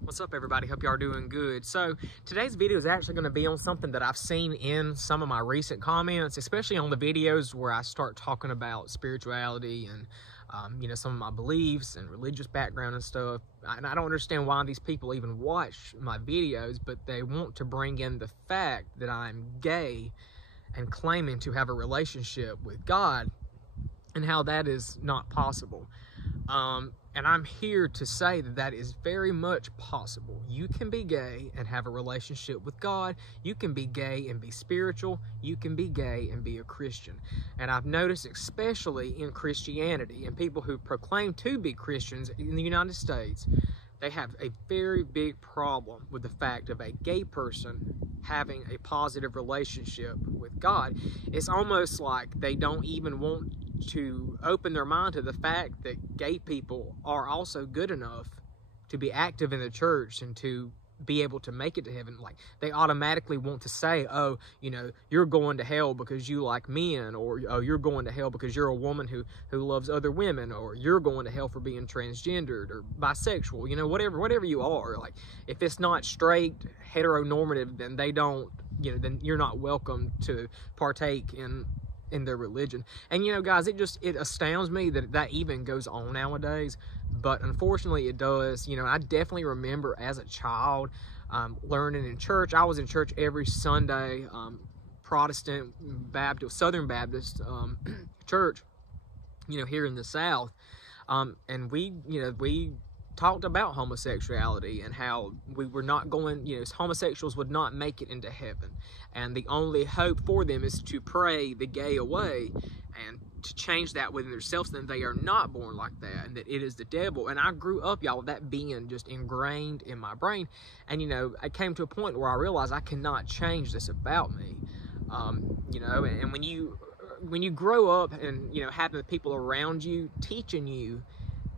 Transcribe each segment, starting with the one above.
What's up, everybody? Hope y'all are doing good. So today's video is actually going to be on something that I've seen in some of my recent comments, especially on the videos where I start talking about spirituality and some of my beliefs and religious background and stuff. And I don't understand why these people even watch my videos, but they want to bring in the fact that I'm gay and claiming to have a relationship with God and how that is not possible. And I'm here to say that that is very much possible. You can be gay and have a relationship with God. You can be gay and be spiritual. You can be gay and be a Christian. And I've noticed, especially in Christianity and people who proclaim to be Christians in the United States, they have a very big problem with the fact of a gay person having a positive relationship with God. It's almost like they don't even want to open their mind to the fact that gay people are also good enough to be active in the church and to be able to make it to heaven. Like, they automatically want to say, oh, you're going to hell because you like men, or oh, you're going to hell because you're a woman who loves other women, or you're going to hell for being transgendered or bisexual, whatever you are. Like, if it's not straight, heteronormative, then they don't, then you're not welcome to partake in their religion. And guys, it astounds me that even goes on nowadays, but unfortunately it does. I definitely remember as a child learning in church. I was in church every Sunday, Protestant Baptist, Southern Baptist church, here in the South, and we talked about homosexuality and how we were not going, homosexuals would not make it into heaven. And the only hope for them is to pray the gay away and to change that within themselves, that they are not born like that and that it is the devil. And I grew up, y'all, with that being just ingrained in my brain. And, I came to a point where I realized I cannot change this about me. And when you grow up and, have the people around you teaching you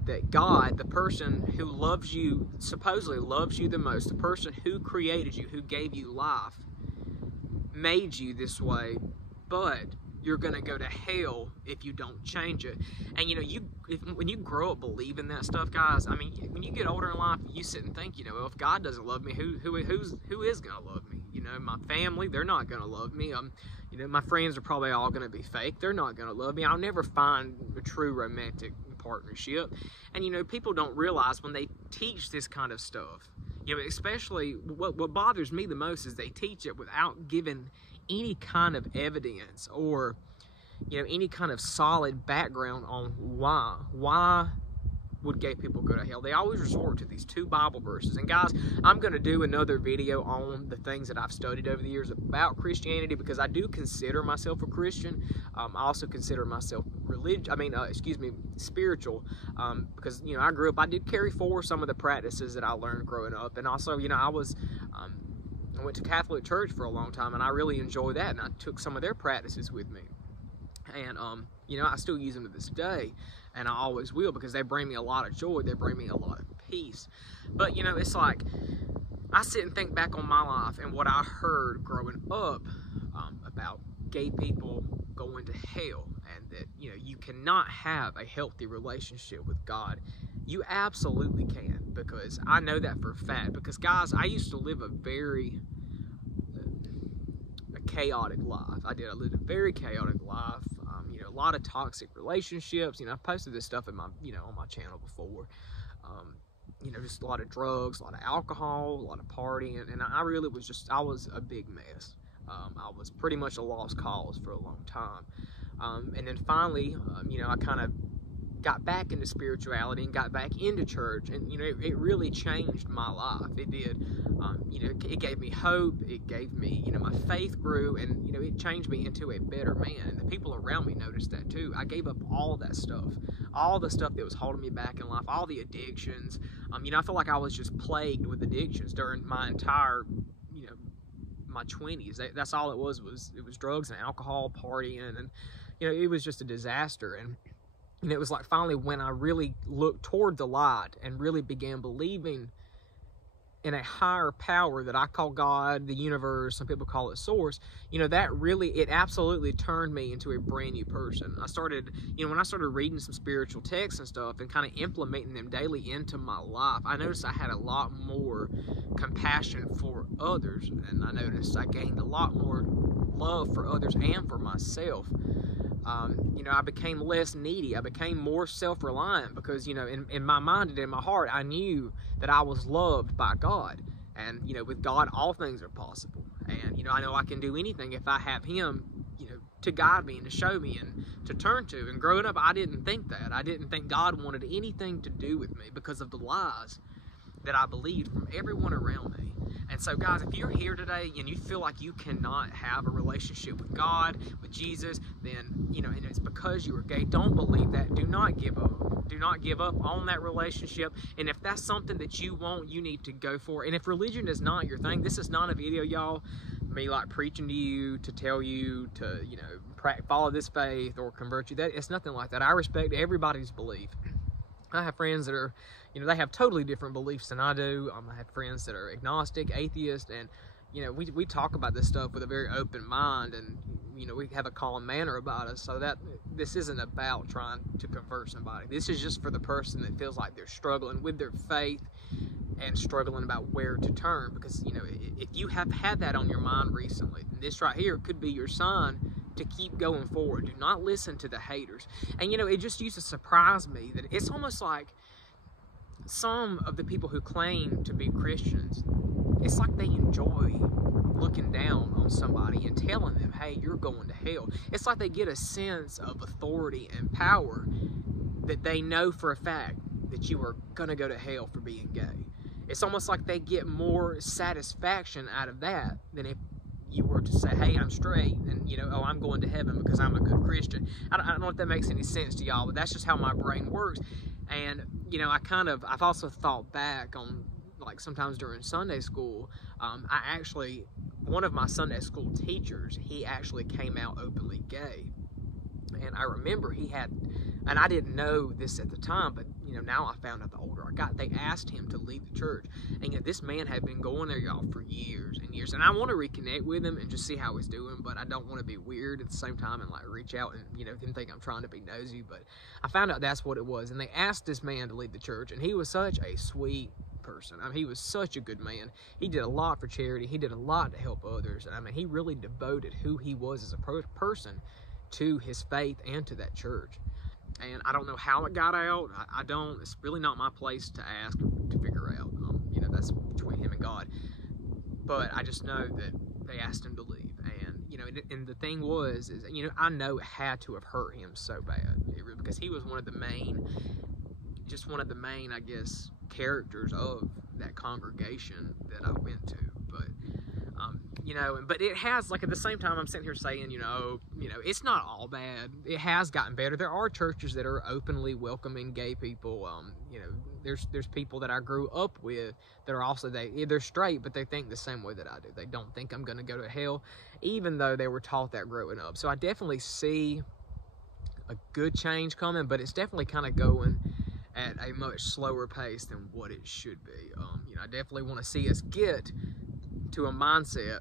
that God, the person who loves you, supposedly loves you the most, the person who created you, who gave you life, made you this way, but you're going to go to hell if you don't change it. And when you grow up believing that stuff, guys, I mean, when you get older in life, you sit and think, well, if God doesn't love me, who is going to love me? My family, they're not going to love me. My friends are probably all going to be fake. They're not going to love me. I'll never find a true romantic partnership. And people don't realize when they teach this kind of stuff, especially what bothers me the most is they teach it without giving any kind of evidence or any kind of solid background on why would gay people go to hell. They always resort to these two Bible verses. And guys, I'm going to do another video on the things that I've studied over the years about Christianity, because I do consider myself a Christian. I also consider myself spiritual, because I grew up, I did carry forward some of the practices that I learned growing up. And also, I went to Catholic church for a long time, and I really enjoyed that, and I took some of their practices with me. And I still use them to this day, and I always will, because they bring me a lot of joy. They bring me a lot of peace. But it's like, I sit and think back on my life and what I heard growing up about gay people going to hell, and that you cannot have a healthy relationship with God. You absolutely can, because I know that for a fact. Because guys, I used to live a very chaotic life. I lived a very chaotic life. A lot of toxic relationships. I've posted this stuff in my on my channel before. Just a lot of drugs, a lot of alcohol, a lot of partying, and I really was I was a big mess. I was pretty much a lost cause for a long time. And then finally, I kind of got back into spirituality and got back into church, and it really changed my life. It did. It gave me hope. It gave me, my faith grew, and it changed me into a better man. And the people around me noticed that too. I gave up all that stuff, all the stuff that was holding me back in life, all the addictions. I feel like I was just plagued with addictions during my entire, my 20s. That's all it was drugs and alcohol, partying, and it was just a disaster. And it was like finally when I really looked toward the light and really began believing in a higher power that I call God, the universe, some people call it source, you know, that really, it absolutely turned me into a brand new person. I started, you know, when I started reading some spiritual texts and stuff and kind of implementing them daily into my life, I noticed I had a lot more compassion for others, and I noticed I gained a lot more love for others and for myself. You know, I became less needy. I became more self-reliant because, you know, in my mind and in my heart, I knew that I was loved by God. And, you know, with God, all things are possible. And, you know I can do anything if I have Him, you know, to guide me and to show me and to turn to. And growing up, I didn't think that. I didn't think God wanted anything to do with me because of the lies that I believed from everyone around me. And so, guys, if you're here today and you feel like you cannot have a relationship with God, with Jesus, then, you know, and it's because you are gay, don't believe that. Do not give up. Do not give up on that relationship. And if that's something that you want, you need to go for it. And if religion is not your thing, this is not a video, y'all, me like preaching to you to tell you to, you know, follow this faith or convert you. That it's nothing like that. I respect everybody's belief. I have friends that are, you know, they have totally different beliefs than I do. I have friends that are agnostic, atheist, and, you know, we talk about this stuff with a very open mind, and, you know, we have a calm manner about us, so that this isn't about trying to convert somebody. This is just for the person that feels like they're struggling with their faith and struggling about where to turn, because, you know, if you have had that on your mind recently, this right here could be your sign to keep going forward. Do not listen to the haters. And, you know, it just used to surprise me that it's almost like some of the people who claim to be Christians, it's like they enjoy looking down on somebody and telling them, hey, you're going to hell. It's like they get a sense of authority and power that they know for a fact that you are going to go to hell for being gay. It's almost like they get more satisfaction out of that than if you were to say, hey, I'm straight, and, you know, oh, I'm going to heaven because I'm a good Christian. I don't know if that makes any sense to y'all, but that's just how my brain works. And, you know, I've also thought back on, like, sometimes during Sunday school, one of my Sunday school teachers, he actually came out openly gay. And I remember he had, and I didn't know this at the time, but, you know, now I found out the older I got, they asked him to leave the church. And, you know, this man had been going there, y'all, for years and years. And I want to reconnect with him and just see how he's doing, but I don't want to be weird at the same time and, like, reach out and, you know, didn't think I'm trying to be nosy. But I found out that's what it was. And they asked this man to leave the church, and he was such a sweet person. I mean, he was such a good man. He did a lot for charity. He did a lot to help others. And, I mean, he really devoted who he was as a person to his faith and to that church. And I don't know how it got out. I don't. It's really not my place to ask to figure out. You know, that's between him and God. But I just know that they asked him to leave. And, you know, and the thing was, is, you know, I know it had to have hurt him so bad. Because he was one of the main, I guess, characters of that congregation that I went to. But, you know, but it has, like, at the same time, I'm sitting here saying, you know, it's not all bad. It has gotten better. There are churches that are openly welcoming gay people. You know, there's people that I grew up with that are also, they're straight, but they think the same way that I do. They don't think I'm going to go to hell, even though they were taught that growing up. So I definitely see a good change coming, but it's definitely kind of going at a much slower pace than what it should be. You know, I definitely want to see us get to a mindset,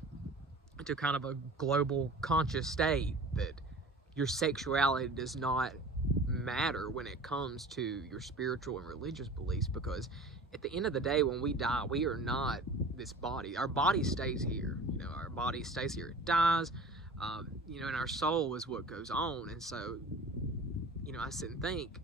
to kind of a global conscious state that your sexuality does not matter when it comes to your spiritual and religious beliefs, because at the end of the day, when we die, we are not this body. Our body stays here. You know, our body stays here. It dies. You know, and our soul is what goes on. And so, you know, I sit and think,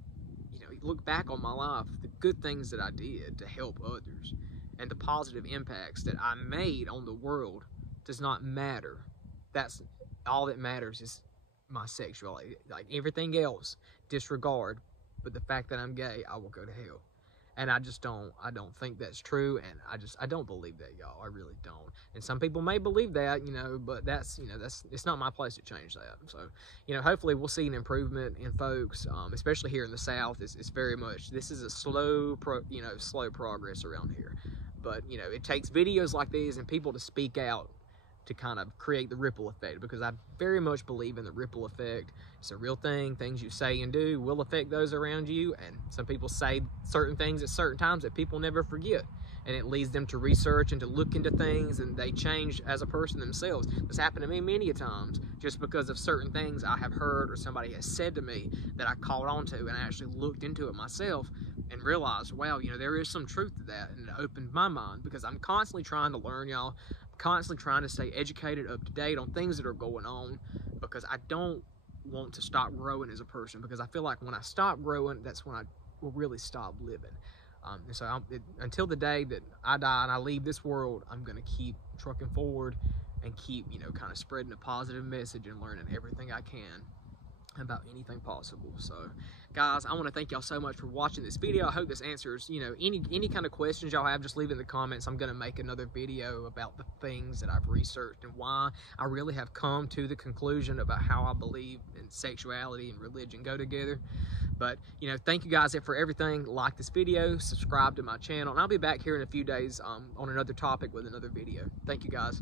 you know, look back on my life, the good things that I did to help others and the positive impacts that I made on the world does not matter. That's all that matters is my sexuality. Like, everything else, disregard. But the fact that I'm gay, I will go to hell. And I don't think that's true, and I don't believe that, y'all. I really don't. And some people may believe that, you know, but it's not my place to change that. So, you know, hopefully we'll see an improvement in folks, especially here in the South. It's very much, this is a slow progress around here. But, you know, it takes videos like these and people to speak out to kind of create the ripple effect, because I very much believe in the ripple effect. It's a real thing. Things you say and do will affect those around you, and some people say certain things at certain times that people never forget, and it leads them to research and to look into things, and they change as a person themselves. This happened to me many a times just because of certain things I have heard or somebody has said to me that I caught on to, and I actually looked into it myself and realized, wow, you know, there is some truth to that, and it opened my mind, because I'm constantly trying to learn, y'all. Constantly trying to stay educated, up to date on things that are going on, because I don't want to stop growing as a person, because I feel like when I stop growing, that's when I will really stop living. And so until the day that I die and I leave this world, I'm going to keep trucking forward and keep, you know, kind of spreading a positive message and learning everything I can about anything possible. So guys, I want to thank y'all so much for watching this video. I hope this answers, you know, any kind of questions y'all have. Just leave in the comments. I'm going to make another video about the things that I've researched and why I really have come to the conclusion about how I believe in sexuality and religion go together. But, you know, thank you guys for everything. Like this video, subscribe to my channel, and I'll be back here in a few days on another topic with another video. Thank you guys.